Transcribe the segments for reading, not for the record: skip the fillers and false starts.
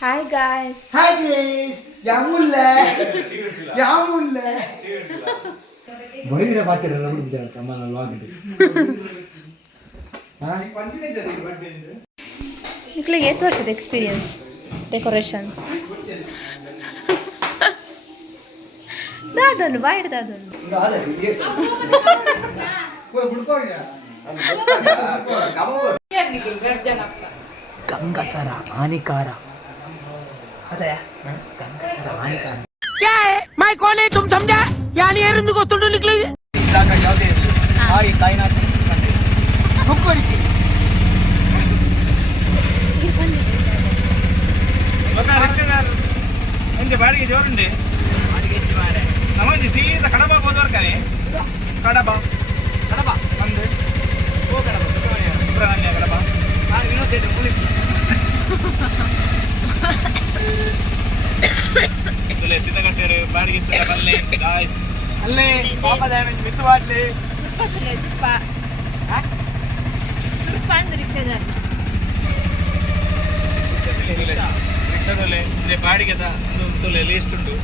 Hi guys. Hi guys. Yamulle. Yamulle. ಬಡಿದಿರ ಪಾತಿರ rabri ಬಿದ್ದಾರ ಕಮ್ಮನ ಲಾಗಿಡಿ. ಹಾ ನಿಕ್ಲಿಗೆ ಎಷ್ಟು ವರ್ಷದ ಎಕ್ಸ್ಪೀರಿಯನ್ಸ್ ಡೆಕೋರೇಷನ್? ದಾದನು ಬಾಯಿಡ್ ದಾದನು. ಗಂಗಸರ ಹಾನಿಕಾರ. ಅದೇ ಗಂಗಸರ ಹಾನಿಕಾರ. क्या है मैं कौन है तुम समझा यानी एरंदु गोतुंडु निकले ಇದಾಗ ಯಾವುದೇ ಹಾಯಿ ಕಾಯಿನಾಥ್ ಬಂದೆ ಮುಕ್ಕುರಿಕೆ ఒక రిక్షాదారు మంచి బాడిಗೆ జోరుండి బాడిಗೆ మారే ನಮಗೆ ಸೀದಾ ಕಡಬ ಹೋದವರ್ ಕನೆ ಕಡಬ ಕಡಬ ಬಂದು ಓ ಕಡಬ ಸುಬ್ರಹ್ಮಣ್ಯ ಕಡಬ ಆ ಯೂನಿವರ್ಸಿಟಿ ಮುನಿಪ್ ತುಲೆ ಸೀತಾಗಟ್ಟೆರು ಬಾಡಿಗೆ ಇತ್ತ ಬಲ್ಲೆ ಗಾಯ್ಸ್ ಅಲ್ಲೇ ಪಾಪದಾನ ಮಿತ್ತುವಾಡ್ಲಿ ಸುಪ್ಪ ತುಲೆ ಸುಪ್ಪ ಸುಪ್ಪ ಅಂದ್ರೆ ರಿಕ್ಷಾದಾರ ರಿಕ್ಷಾದಲ್ಲಿ ಇದೇ ಬಾಡಿಗೆ ಒಂದು ತುಲೆ ಲೀಸ್ಟ್ ಉಂಟು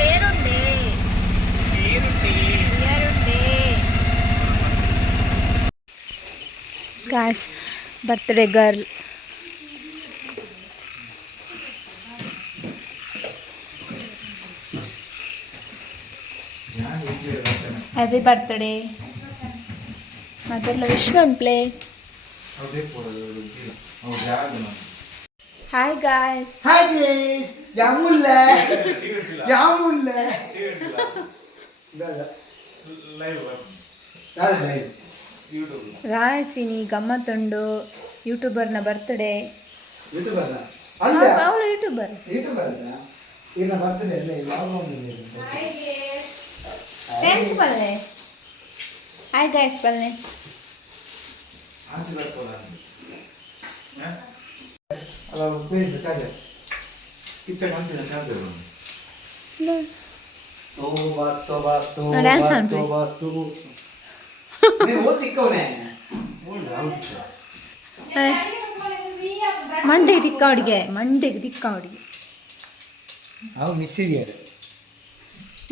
పేరుండే guys birthday girl happy birthday మదర్లో wish play. Hi guys. Hi guys. Yamulle. Yamulle. Guys ಇನಿ ಗಮ್ಮತ್ತುಂಡು ಯೂಟ್ಯೂಬರ್ನ ಬರ್ತ್ಡೇ. ಯೂಟ್ಯೂಬರ್ ಅವಳು ಯೂಟ್ಯೂಬರ್ ಈಗ ಬರ್ತ್ಡೇ ಅಲ್ಲ ಥ್ಯಾಂಕ್ಸ್ ಬಲ್ಲೆ. ಹಾಯ್ ಗಾಯ್ಸ್ ಬಲ್ಲೆ. ಅಲ್ಲ ಪ್ಲೀಸ್ ಚಾರ್ಜರ್ ಕಿತ್ತ ಕಂತಿನ ಚಾರ್ಜರ್ ತೋಬಾ ತೋಬಾ ತೋಬಾ ತೋಬಾ ತೋಬಾ ನೀನು ಓದಿಕ್ಕವನೇ ಮಂಡೆಗೆ ತಿಕ್ಕ ಹುಡುಗೆ ಮಂಡೆಗೆ ತಿಕ್ಕ ಹುಡುಗಿ ಅವು ಮಿಸ್ ಇದೆಯಾ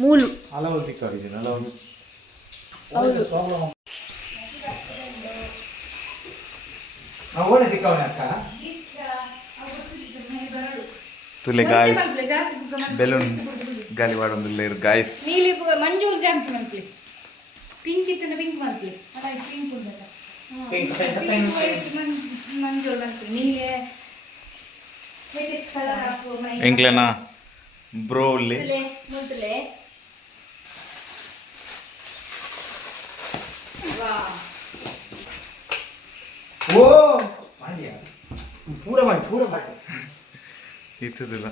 ಮೂಲು ಹಲವು ತಿಕ್ಕ ಹುಡುಗಿ ಹಲವು ಹೌದು ಓಣೆ ತಿಕ್ಕವನೇ ಅಕ್ಕ ತುಲೆ ಗಾಯ್ಸ್ ಬೆಲೂನ್ ಗಾಲಿ ವಾಡೊಂದುಲ್ಲೇರು ಗಾಯ್ಸ್ ನೀಲಿ ಮಂಜೂರು ಜಾಸ್ತಿ ಮಲ್ಪಲಿ ಪಿಂಕ್ ಇತ್ತನ ಪಿಂಕ್ ಮಲ್ಪಲಿ ಅಲ್ಲ ಪಿಂಕ್ ಉಂಟಲ್ಲ ಮಂಜೂರು ಮಲ್ಪಲಿ ನೀಲಿ ಲೇಟೆಸ್ಟ್ ಕಲರ್ ಹಾಕು ಎಂಕ್ಲೆನಾ ಬ್ರೋ ಉಲ್ಲಿ ಮುದ್ಲೆ ಓ ಮಾಡಿಯಾ ಪೂರ ಮಾಡಿ ಇತ್ತದಿಲ್ಲ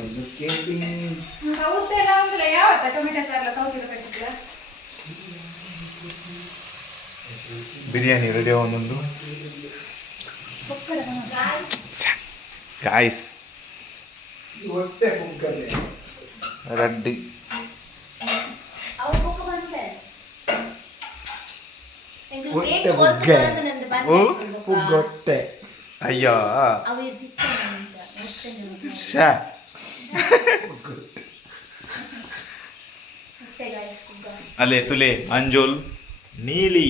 ಒಂದು ಕೇಳಿ ಕೌತೆಲ್ಲ ಅಂದ್ರೆ ಯಾವತ್ತ ಟೊಮೆಟೊ ಸಾರ್ ಎಲ್ಲ ಕೌತಿರ ಕಟ್ಟಿದ್ರ ಬಿರಿಯಾನಿ ರೆಡಿ ಒಂದೊಂದು ಗಾಯ್ಸ್ ಹೊಟ್ಟೆ ಕುಕ್ಕರ್ಲೆ ರಡ್ಡಿ ಹೊಟ್ಟೆ ಬುಗ್ಗೆ ಓ ಪುಗ್ಗೊಟ್ಟೆ ಅಯ್ಯೋ ಶಾ ಅಲ್ಲೇ ತುಲೆ ಅಂಜೋಲ್ ನೀಲಿ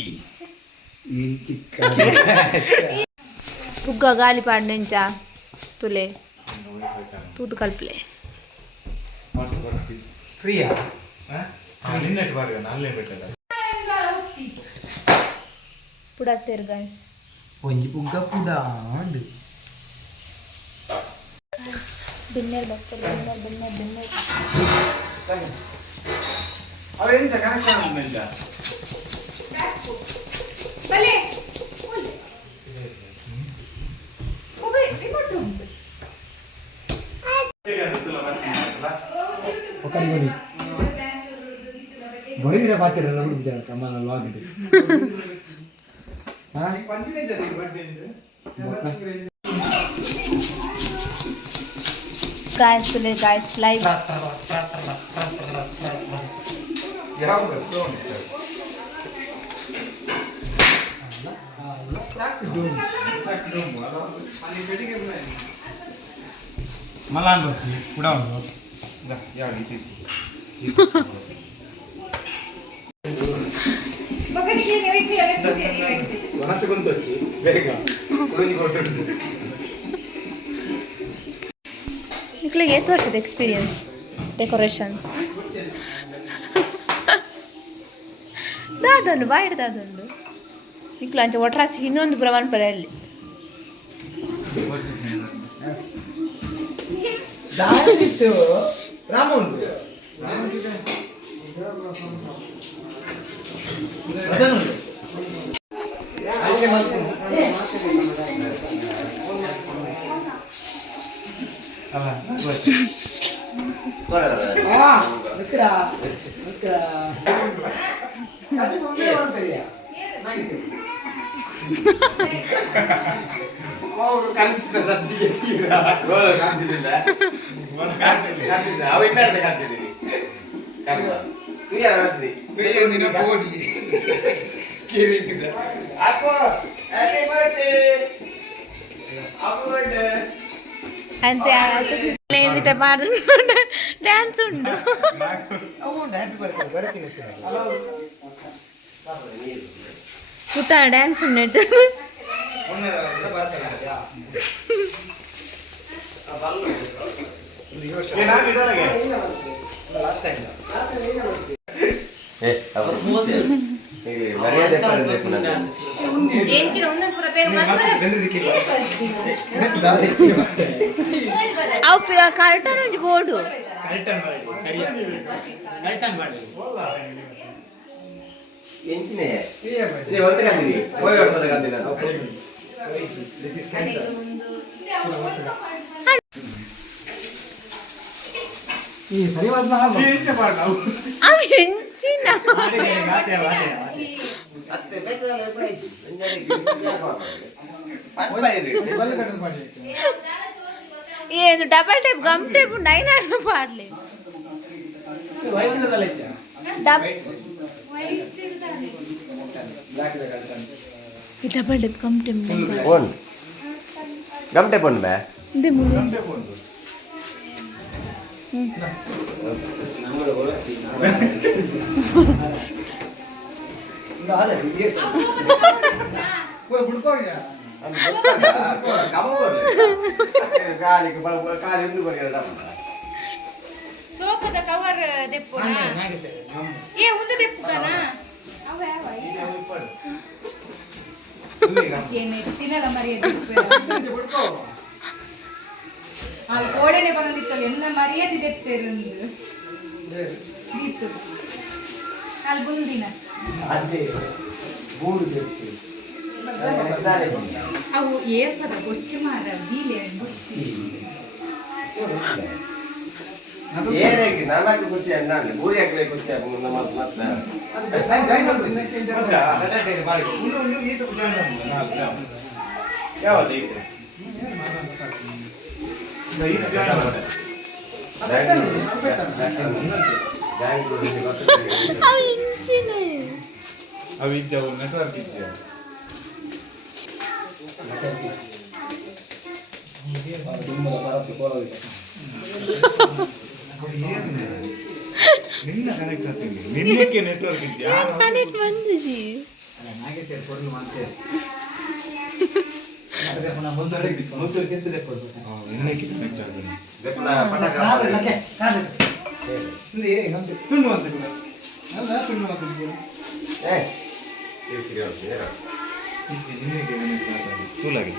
బుగ్గ గాలి పాడించా తులే తూతు కల్పలే ಫ್ರೀಯಾ నిన్నటి వాడుగా నాలుగు పెట్టాలి ఇప్పుడు అత్తారు గాయస్ ಒಂಜಿ ಪುಗ್ಗ ಪುಡಾಂಡು డిన్నర్ బక్కర్ డిన్నర్ ಅವೇನು ಕನೆಕ್ಷನ್ ಉಂಟ ಬಲೆ ಓಬೆ ರಿಮೋಟ್ ರೂಮ್ ఒకరి ಬಡಿದಿರ ಪಾತಿರ ರಬಡಿ ಬಿದ್ದಾರ ಕಮ್ಮನ ಲಾಗಿಡಿ ಹಾ ಗಾಯ್ಸ್ ತುಲೆ ಗಾಯ್ಸ್ ಲೈವ್ मला आणची पुढा या మనసుకుంటొచ్చి వేగ కొట్టు ನಿಕ್ಲೆ ಎಷ್ಟು ವರ್ಷದ ಎಕ್ಸ್ಪೀರಿಯನ್ಸ್ ಡೆಕೋರೇಷನ್ ದಾದೊಂದು ಬಾಯಿಡ್ ದಾದೊಂದು ನಿಕ್ಲು ಅಂಚ ಒಟ್ರಾಸಿ ಇನ್ನೊಂದು ಪ್ರಮಾಣ ಪಡೆಯಲ್ಲಿ ದಾರಿತ್ತು ರಾಮುಂಡು ಕರೆಕ್ಟ್ ಸಜ್ಜಿಗೆ ಸೀರಾ ಕಾಂತಿಲ್ಲ ಅವ ಇನ್ನರ್ದೆ ಕಾಂತಿದ್ದೀನಿ ಕರೆಕ್ಟ್ ನೀ ಯಾರಾದ್ರಿ ಬೇಯಂದಿನ ಕೋಡಿ ಕೇರಿಟ್ಟಿದ ಅಪ್ಪೋ ಹ್ಯಾಪಿ ಬರ್ತ್ಡೇ ಹ್ಯಾಪಿ ಬರ್ತ್ಡೇ ಅಂತೆ ಏನಿದೆ ಮಾಡಿದ್ರು ಡ್ಯಾನ್ಸ್ ಉಂಟು ಹ್ಯಾಪಿ ಬರ್ತೀನಿ ಬರ್ತೀನಿ ಪುಟ್ಟ ಡ್ಯಾನ್ಸ್ ಉಂಟು ಅವು ಕರೆಕ್ಟ್ ಒಂಜಿ ಬೋರ್ಡು ಅವು ಹೆಂಚಿನ ಏನು ಡಬಲ್ ಟೈಪ್ ಗಮ್ ಟೈಪ್ ಉಂಡು ಐನಾಡು ಪಾಡ್ಲಿ double type gum type gum tape ಉಂಡು ಬೇ ಇದೆ ಮುಳ್ಳು ಸೋಪದ ಕವರ್ ದೆಪ್ಪುನ ಏ ಒಂದು ದೆಪ್ಪುಕನ ಅವ ಯಾವ ಏನೇ ತಿನ್ನಲ ಮರಿಯದೆ ಅಲ್ಲಿ ಕೋಡೆನೆ ಬಂದಿತ್ತಲ್ಲ ಎನ್ನ ಮರಿಯದೆ ದೆಪ್ಪೆರುಂದು ದೀತು ಅಲ್ಲಿ ಬುಂದಿನ ಅದೇ ಬೋರ್ಡ್ ದೆಪ್ಪೆ ಅವು ಏರ್ಪದ ಬೊಚ್ಚು ಮಾರ ಬೀಲೆ ಬೊಚ್ಚಿ ಏನಾಗಿ ನಾಲ್ಕು ಖುಷಿ ಅಣ್ಣ ಊರಿ ಹಾಕಲೇ ಖುಷಿ ಮುಂದೆ ಮತ್ತೆ ಯಾವ್ದು ಅವಿದ್ಯ ನೆಟ್ವರ್ಕ್ ಇದ್ಯಾ ನಿನ್ನ ಕನೆಕ್ಟ್ ಆಗ್ತೀನಿ ನಿನ್ನಕ್ಕೆ ನೆಟ್ವರ್ಕ್ ಇದೆಯಾ ಕನೆಕ್ಟ್ ಬಂದಿಜಿ ಹಾಗೆ ಸೇರಿ ಕೊಡಲು ಮಾಡ್ತೇವೆ ಅದಕ್ಕೆ ನಾವು ಮುಂದೆ ಕೆತ್ತದೆ ಕೊಡ್ಬೇಕು ನಿನ್ನಕ್ಕೆ ಕನೆಕ್ಟ್ ಆಗ್ತೀನಿ ತುಂಡು ಅಂತ ಕೂಡ ಅಲ್ಲ ತುಂಡು ಮಾಡ್ತಿದ್ದೀವಿ ನಿನ್ನಕ್ಕೆ ಕನೆಕ್ಟ್ ಆಗ್ತದೆ ತೂಲಾಗಿ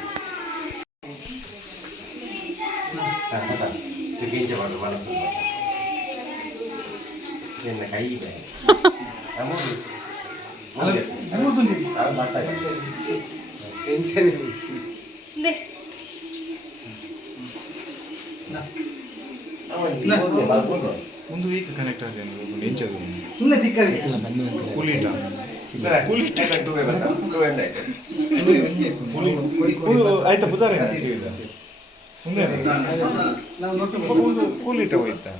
ನಿನ್ನ ಕೈ ಒಂದು ವೀಕ್ ಕನೆಕ್ಟ್ ಆಗಿದೆ ನೆಂಚದು ಸುಮ್ಮನೆ ದಿಕ್ಕಾಗಿಲ್ಲ ಕೂಲಿಟ ಆಯ್ತಾ ಬುಧಾರ ಮುಂದೆ ನಾವು ನೋಟು ಕೂಲಿಟ ಹೋಯ್ತಾ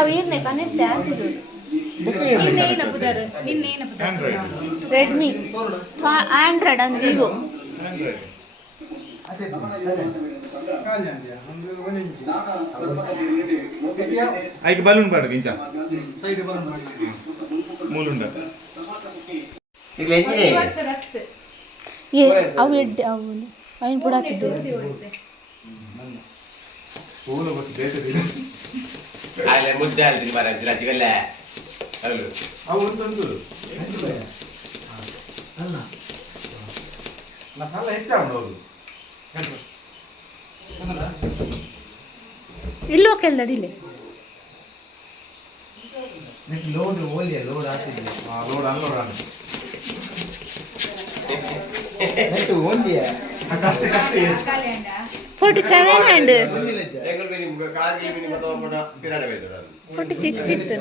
ಅವೇನೇ ಕನೆಕ್ಟ್ ಆಗ್ತಿರು ನಿನ್ನೇನ ಬುದಾರ ನಿನ್ನೇನ ಬುದಾರ ಆಂಡ್ರಾಯ್ಡ್ ರೆಡ್ಮಿ ಆಂಡ್ರಾಯ್ಡ್ ಅಂದ್ರೆ ವಿವೋ ಆಂಡ್ರಾಯ್ಡ್ ಅದೇ ಕಾಲಿ ಅಂದ್ಯಾ ಒಂದು 1 ಇಂಚ್ ಐಕೆ ಬಲೂನ್ ಪಾಡು ಇಂಚ ಸೈಡ್ ಬರೋಣ ಮಾಡಿ ಮೂಲುಂಡ ಈಗ ಎಂಜಿನೇ ವರ್ಷ ರಕ್ತ ಏ ಅವು ಎಡ್ಡೆ ಅವು ಅವನು ಕೂಡ ಹಚ್ಚಿದ್ದು ಫೋನ್ ಬಸ್ ಬೇಸದಿಲ್ಲ ಅಲ್ಲೇ ಮುದ್ದೆ ಅಲ್ರಿ ಮರ ಜಿಗಲ್ಲ ಹೌದು ಅವು ಒಂದು ಅಲ್ಲ ನಾ ಸಾಲ ಹೆಚ್ಚಾವಣ ಅವರು ಇಲ್ಲೋ ಕೆಲ್ದದಿಲ್ಲ ನೆಟ್ ಲೋಡ್ ಓಲಿಯ ಲೋಡ್ ಆಗ್ತಿದೆ ಲೋಡ್ ಅನ್ಲೋಡ್ ಆಗ ನೆಟ್ ಓಲಿಯ ಕಷ್ಟ ಕಾಲಿ ಅಂಡ 47 and ಹೆಂಗಲ್ರಿ ನಿಮ್ಗೆ ಕಾಜಿ ನಿಮ್ಮ ತಗೊಂಡ ಪಿರಾಡ ಬೇಯ್ತದ 46 ಇತ್ತು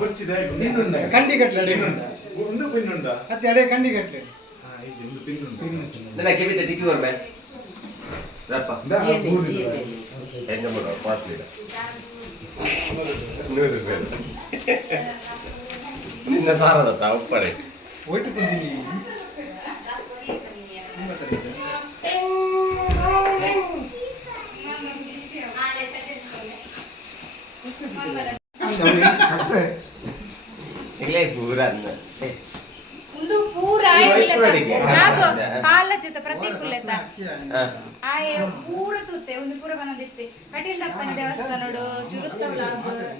ಗೊಚ್ಚಿದೆ ಇನ್ನುಂಡ ಕಂಡಿ ಕಟ್ಲೆ ಇನ್ನುಂಡ ಒಂದು ಪಿನ್ನುಂಡ ಮತ್ತೆ ಅಡೆ ಕಂಡಿ ಕಟ್ಲೆ ಇದು ಒಂದು ಪಿನ್ನುಂಡ ನನ್ನ ಕೆಬಿತ ಟಿಕ್ಕಿ ಬರ್ಬೆ ರಪ್ಪ ಹೆಂಗ ಮಾಡೋ ಪಾಸ್ಲಿದ ನೂರು ರೂಪಾಯಿ ನಿನ್ನ ಸಾರದತ್ತ ಉಪ್ಪಡೆ ಒಟ್ಟು ಕೊಂದಿನಿ ಇಲ್ಲೇ ಪೂರ ಅನ್ನ ಒಂದು ಪೂರ ನಾಗು ಹಾಲ ಜೊತೆ ಪ್ರತಿಕೂಲತ ಆಯ ಪೂರ ತೂತೆ ಒಂದು ಪೂರ ಬಂದಿತ್ತೆ ಕಟೀಲ್ ದಪ್ಪನ ದೇವಸ್ಥಾನ ನೋಡು ಚುರುತ್ತವಳ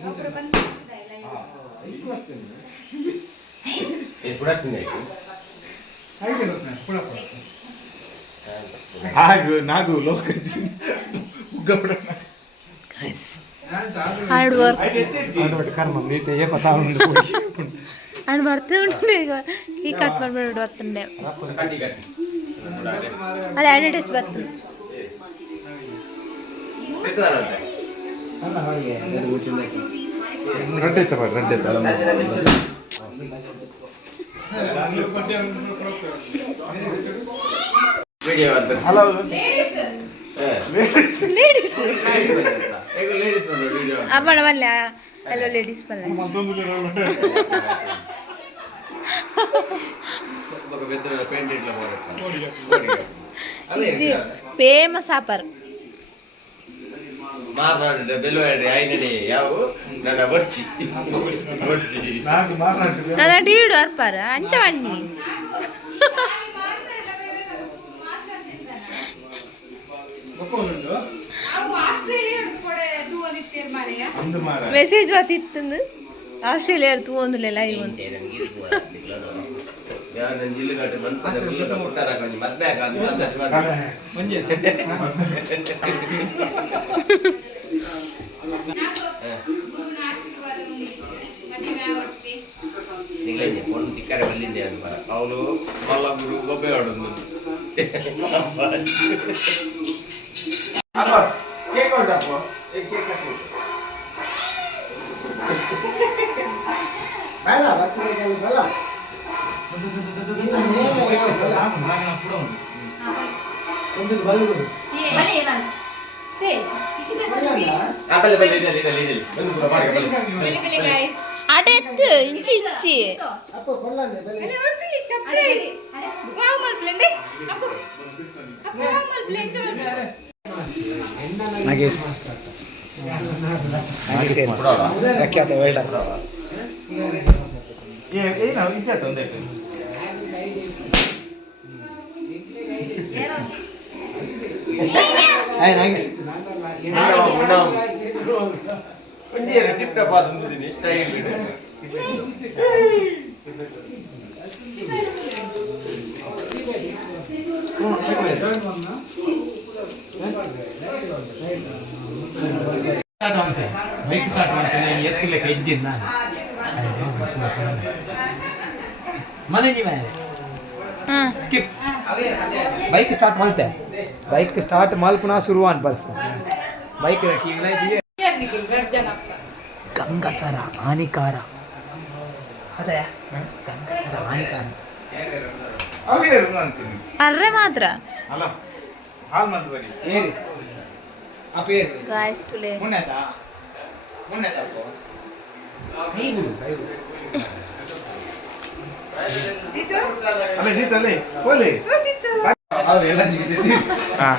ಅಪುರ ಬಂದ ಹಾಗೆ ಪುಡಪ್ಪ ಹಾಗು ನಾಗು ಲೋಕಜಿ ಉಗ್ಗಪಡ ಹಾರ್ಡ್ ವರ್ಕ್ ಕರ್ಮ ನೀತೆ ಏ ಪತಾ అండ్ బర్త్డే ఉంటుంది ఈ కట్ ಮಾಡ್ಬಿಟ್ಟು ಬರ್ತಂಡೆ ಕಟ್ಟಿ ಕಟ್ಟಿ ಅದು ಅಡ್ವರ್ಟೈಸ್ ಬರ್ತದೆ ಎತ್ತದಾರಂತೆ ರೆಡ್ ಐತ ರೆಡ್ ಐತ ವಿಡಿಯೋ ಅಂತ ಹಲೋ ಲೇಡೀಸ್ ಲೇಡೀಸ್ ಈಗ ಲೇಡೀಸ್ ಒಂದು ವಿಡಿಯೋ ಅಪ್ಪಣ ಬಲ್ಲ ಹಲೋ ಲೇಡೀಸ್ ಬಲ್ಲ ఒక పెద్ద పెయింట్ ఇట్లా పోరట అదే ಫೇಮಸ್ ಆಪರ್ ಮಾರ್ನಾಡು ಬೆಲ್ಲುವಾಡಿ ಐನಡಿ ಯಾವು ನನ್ನ ಬರ್ಚಿ ನಾಗು ಮಾತಾಡ್ತಿದ್ದೆ ನನ್ನ ಟಿವಿಡು ಅರ್ಪಾರ ಅಂಚವಣ್ಣಿ ಅವು ಆಸ್ಟ್ರೇಲಿಯಾ ಹಿಡ್ಕೊಡೆ ತೂವನಿತ್ತೀರ್ ಮಾರಿಯ ಒಂದು ಮಾರ ಮೆಸೇಜ್ ಬರ್ತಿತ್ತು ಆಸ್ಟ್ರೇಲಿಯಾ ತೂ ಒಂದುಲೆಲ್ಲ ಇವೊಂದು ನಾನು ಜಿಲ್ಲು ಕಟ್ಟು ಮನ್ಪದ ಜಿಲ್ಲು ಕಟ್ಟುತ್ತಾರ ಕೊಂಚ ಮದ್ವೆ ಆಗ ಗುರುನ ಆಶೀರ್ವಾದ ಮದುವೆ ಹೊಡ್ಸಿ ನಿಗ್ಲೈತೆ ಒಂದು ತಿಕ್ಕರೆ ಬಲ್ಲಿಂದೆ ಅಂತ ಬರ ಅವಳು ಮಲ್ಲ ಗುರು ಒಬ್ಬೆ ಹೊಡೋದು ಅಪ್ಪ ಕೇಕ್ ಹೊರಟಪ್ಪ ಕೇಕ್ ಹಾಕು ಬೇಡ ಬರ್ತಿದೆ ಬೇಡ ಒಂದು ಬಲ್ಲು ಬಲ್ಲೆ ಬಲ್ಲೆ ಇದೆ ಒಂದು ಪೂರ ಪಾರ್ಕ ಬಲ್ಲೆ ಬೆಲೆ ಬೆಲೆ ಗೈಸ್ ಅಡೆತ್ತು ಇಂಚಿ ಇಂಚಿ ಅಪ್ಪ ಬಲ್ಲಂದೆ ಬಲ್ಲೆ ಅರೆ ಚಪ್ರೆ ವಾವ್ ಮಲ್ಪ್ಲೆಂದೆ ಅಪ್ಪು ಅಪ್ಪು ವಾವ್ ಮಲ್ಪ್ಲೆಂಜ ನಗೇಶ್ ಪ್ರಖ್ಯಾತ ವೆಲ್ಡರ್ ಏನು ಇಂಚೆ ತೊಂದರೆ ಹಾಯ್ ನಗೇಶ್ ಒಂದೇ ಟಿಪ್ ಟಾಪ್ ಆದಂದಿದ್ದೀನಿ ಸ್ಟೈಲ್ ಎತ್ತಿಲೆಕ್ಕ ಇಜ್ಜಿನ ಮನೆಗೆ ಮೇಲೆ ಹಾಂ ಸ್ಕಿಪ್ ಬೈಕ್ ಸ್ಟಾರ್ಟ್ ಮಾಡ್ತೆ ಬೈಕ್ ಸ್ಟಾರ್ಟ್ ಮಲ್ಪುನ ಶುರುವಾನ್ ಬರ್ಸ್ ಬೈಕ್ ಗಂಗಸರ ಹಾನಿಕಾರ ಅದೇ ಗಂಗಸರ ಹಾನಿಕಾರ ಅವೇರು ಅಂತೀನಿ ಅರ್ರೆ ಮಾತ್ರ ಅಲ್ಲ ಹಾಲ್ ಮಂತ್ ಬರಿ ಏರಿ ಆ ಪೇರ್ ಗಾಯ್ಸ್ ತುಲೆ ಮುನ್ನಾಯ್ತಾ ಕೈ ಬಿಡು ಅಲ್ಲೇ ಜೀತ ಅಲ್ಲೇ ಕೋಲಿ ಹೌದು ಎಲ್ಲ ಜಿಗಿದ್ದೀವಿ ಹಾಂ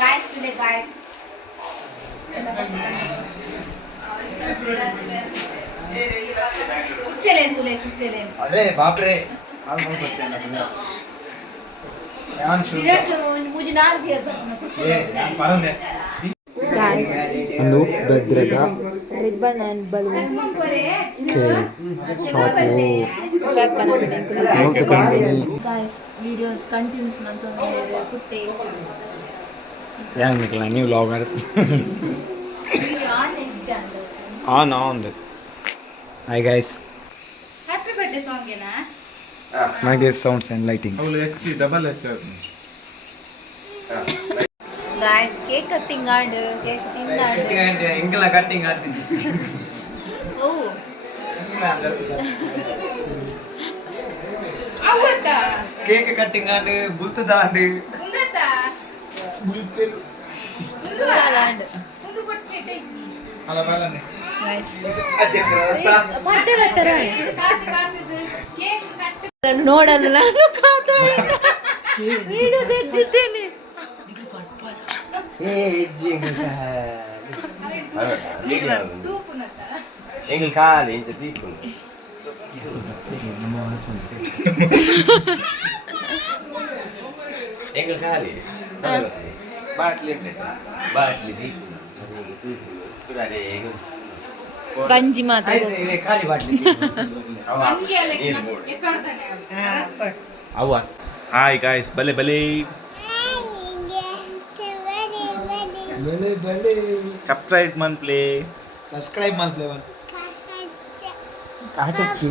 ಗಾಯ್ಸ್ ತುಲೆ ಗಾಯ್ಸ್ ಕುರ್ಚಲೇನು ತುಲೆ ಕುರ್ಚಲೇನು ಅರೆ ಬಾಪ್ರೆ ಹಾಲ್ ಮಂತ್ ಬರ್ತೀನಿ ಯಾನ್ ಶುರು ವಿರಾಟ್ ಮುಜಿ ನಾಲ್ ಬಿ ಅದ ಏ ನಾನು ಪರಂದೆ ಗಾಯ್ಸ್ ಒಂದು ಭದ್ರದ ribbon and balloons guys videos continues ಮಂತೊಂದು ಪುಟ್ಟೆ ಏನಿಲ್ಲ ನೀವು ಬ್ಲಾಗರ್ ವಿಡಿಯೋ ಆನ್ ಎಕ್ಸಾಂಡ್ on on hi guys happy birthday song ಏನಾ ನನಗೆ ಸೌಂಡ್ಸ್ ಆ್ಯಂಡ್ ಲೈಟಿಂಗ್ಸ್ ಅವಳು ಹೆಚ್ಚಿ ಡಬಲ್ ಹೆಚ್ಚು guys cake cutting and cake ತಿಂದಾಂಡ್ ಎಂಗೆಲ್ಲ ಕಟ್ಟಿಂಗ್ ಆಗ್ತಿದ್ದಿ ಓ ಅವತ್ತಾ ಕೇಕ್ ಕಟ್ಟಿಂಗ್ ಆಂಡ್ ಬುಲ್ತದ ಆಂಡ್ ಉಂದತಾ ಬುಲ್ಪೆಲು ಆಂಡ್ ಒಂದು ಕೊಡ್ಚೇಟೆ ಅಲ್ಲ ಬಾಲನೆ ಗಾಯ್ಸ್ ಅಧ್ಯಕ್ಷರ ಬಟ್ಟೆ ಕಟ್ಟರ ಕಾತು ಕಾತದು ಕೇಕ್ ಕಟ್ಟು ನೋಡಲ್ಲ ನಾನು ಕಾತರ ವಿಡಿಯೋ ತೆಗೆದಿದ್ದೇನೆ ಏ ಜಿಂಗ ತೂಪುನತ ಎಂಗ್ ಕಾಲಿ ಇಂತ ದೀಪುನು ಎಂಗ್ ಕಾಲಿ ಬಾಟ್ಲಿ ಬಾಟ್ಲಿ ದೀಪುನು ಅದೀಗ ತೂಪುನು ಪುರಾರೆ ಎಂಗ್ ಗಂಜಿ ಮಾತ್ರ ಆಯ್ತು ಇಲ್ಲಿ ಖಾಲಿ ಬಾಟ್ಲಿ ಅವ ಹಂಗೆ ಅಲ್ಲ ನೀರು ಬೋರ್ಡ್ ಎಕ್ಕಡ್ತಾನೆ ಅವ್ವ ಹಾಯ್ ಗಾಯ್ಸ್ ಬಲೆ ಬಲೆ ಬಲೆ ಬಲೆ ಸಬ್ಸ್ಕ್ರೈಬ್ ಮನ್ ಪ್ಲೇ ಸಬ್ಸ್ಕ್ರೈಬ್ ಮಾಡ್ಲೇ ಒಂದು ಕಾಚತ್ತಿ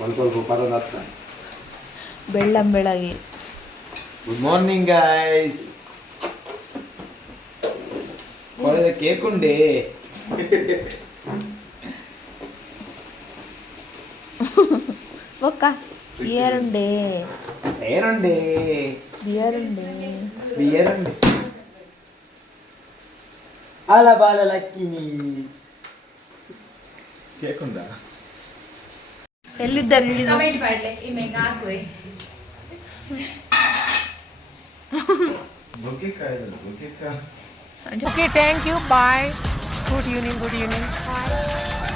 ಮಲ್ಕೊಂಡು ಬರೋದಾಗ್ತ ಬೆಳ್ಳಂ ಬೆಳಗ್ಗೆ ಗುಡ್ ಮಾರ್ನಿಂಗ್ ಗೈಸ್ ಒಳ್ಳೆ ಕೇಕ್ ಉಂಡೆ ಒಕ್ಕ ಬಿಯರುಂಡೆ ಬೇರುಂಡೆ ಬಿಯರುಂಡೆ ಬಿಯರುಂಡೆ ಅಲ ಬಾಲ ಲಕ್ಕಿನಿ ಕೇಕ್ ಉಂಟಾ ಎಲ್ಲಿದ್ದಾರೆ ಹಿಡಿದು comment ಮಾಡ್ಲೆ ಇಮೇಗ ಹಾಕುವೆ ಬುಗ್ಗಿಕಾಯಿ ಬುಗ್ಗಿಕಾಯಿ Okay, thank you. Bye. Good evening.